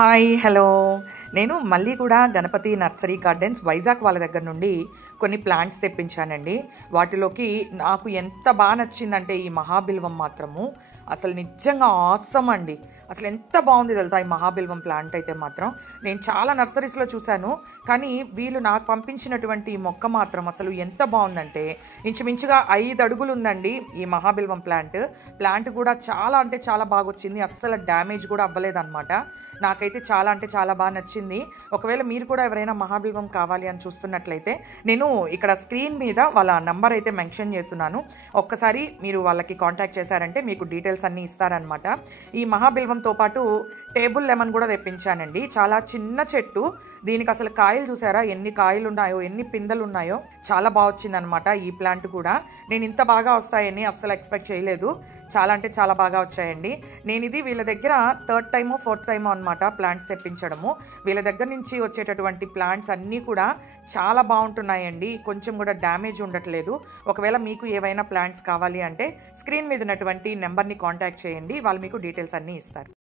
Hi hello నేను మళ్ళీ కూడా గణపతి నర్సరీ గార్డెన్స్ వైజాగ్ వాళ్ళ దగ్గర నుండి కొన్ని ప్లాంట్స్ తెప్పించానండి. వాటిలోకి నాకు ఎంత బాగా నచ్చిందంటే ఈ మహాబిల్వం మాత్రము అసలు నిజంగా ఆసమ్ అండి. అసలు ఎంత బాగుంది తెలుసా ఈ మహాబిల్వం ప్లాంట్ అయితే మాత్రం. నేను చాలా నర్సరీస్లో చూశాను, కానీ వీళ్ళు నాకు పంపించినటువంటి మొక్క మాత్రం అసలు ఎంత బాగుందంటే ఇంచుమించుగా 5 అడుగులు ఉందండి ఈ మహాబిల్వం ప్లాంట్ కూడా చాలా అంటే చాలా బాగా వచ్చింది. అస్సలు డ్యామేజ్ కూడా అవ్వలేదన్నమాట. నాకైతే చాలా అంటే చాలా బాగా నచ్చింది. ఒకవేళ మీరు కూడా ఎవరైనా మహాబిల్వం కావాలి అని చూస్తున్నట్లయితే నేను ఇక్కడ స్క్రీన్ మీద వాళ్ళ నంబర్ అయితే మెన్షన్ చేస్తున్నాను. ఒక్కసారి మీరు వాళ్ళకి కాంటాక్ట్ చేశారంటే మీకు డీటెయిల్స్ అన్నీ ఇస్తారనమాట. ఈ మహాబిల్వంతో పాటు టేబుల్ లెమన్ కూడా తెప్పించానండి. చాలా చిన్న చెట్టు, దీనికి అసలు కాయలు చూసారా ఎన్ని కాయలు ఉన్నాయో, ఎన్ని పిందెలు ఉన్నాయో. చాలా బాగా వచ్చిందనమాట ఈ ప్లాంట్ కూడా. నేను ఇంత బాగా వస్తాయని అస్సలు ఎక్స్పెక్ట్ చేయలేదు. చాలా అంటే చాలా బాగా వచ్చాయండి. నేను ఇది వీళ్ళ దగ్గర 3rd టైమో 4th టైమో అనమాట ప్లాంట్స్ తెప్పించడము. వీళ్ళ దగ్గర నుంచి వచ్చేటటువంటి ప్లాంట్స్ అన్నీ కూడా చాలా బాగుంటున్నాయండి. కొంచెం కూడా డ్యామేజ్ ఉండట్లేదు. ఒకవేళ మీకు ఏవైనా ప్లాంట్స్ కావాలి అంటే స్క్రీన్ మీద ఉన్నటువంటి నెంబర్ని కాంటాక్ట్ చేయండి, వాళ్ళు మీకు డీటెయిల్స్ అన్నీ ఇస్తారు.